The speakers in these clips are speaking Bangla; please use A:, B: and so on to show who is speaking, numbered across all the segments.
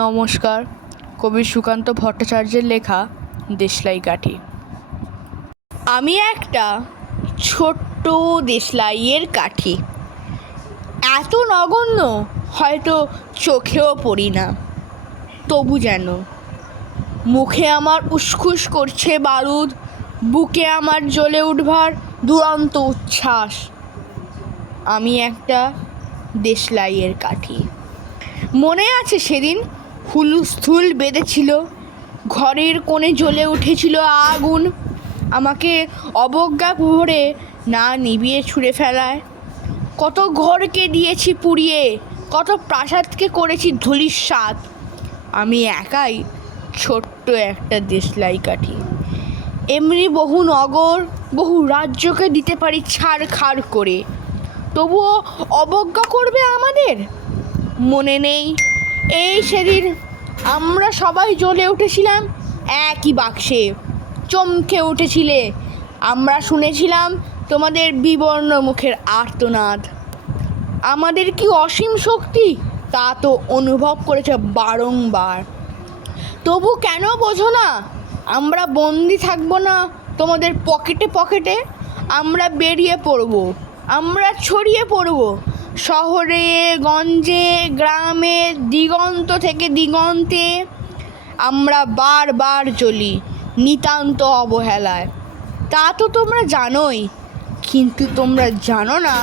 A: নমস্কার কবি সুকান্ত ভট্টাচার্যের লেখা দেশলাই কাঠি আমি একটা ছোট্ট দেশলাইয়ের কাঠি এত নগণ্য হয়তো চোখেও পড়ি না তবু যেন মুখে আমার উসখুস করছে বারুদ বুকে আমার জ্বলে উঠবার দুরন্ত উচ্ছ্বাস আমি একটা দেশলাইয়ের কাঠি মনে আছে সেদিন হুলুস্থুল বেঁধেছিল ঘরের কোণে জ্বলে উঠেছিল আগুন আমাকে অবজ্ঞা ভরে না নিবিয়ে ছুঁড়ে ফেলায় কত ঘরকে দিয়েছি পুড়িয়ে কত প্রাসাদকে করেছি ধুলির স্বাদ আমি একাই ছোট্ট একটা দেশলাই কাঠি এমনি বহু নগর বহু রাজ্যকে দিতে পারি ছাড় খাড় করে তবুও অবজ্ঞা করবে আমাদের মনে নেই এই সেদিন আমরা সবাই জ্বলে উঠেছিলাম একই বাক্সে চমকে উঠেছিলে আমরা শুনেছিলাম তোমাদের বিবর্ণ মুখের আর্তনাদ আমাদের কি অসীম শক্তি তা তো অনুভব করেছে বারংবার তবু কেন বোঝো না আমরা বন্দি থাকবো না তোমাদের পকেটে পকেটে আমরা বেরিয়ে পড়ব আমরা ছড়িয়ে পড়ব শহরে গঞ্জে গ্রামে দিগন্ত থেকে দিগন্তে আমরা বারবার চলি নিতান্ত অবহেলায় তা তো তোমরা জানোই কিন্তু তোমরা জানো না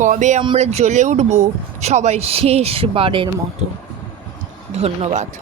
A: কবে আমরা জ্বলে উঠব সবাই শেষবারের মতো ধন্যবাদ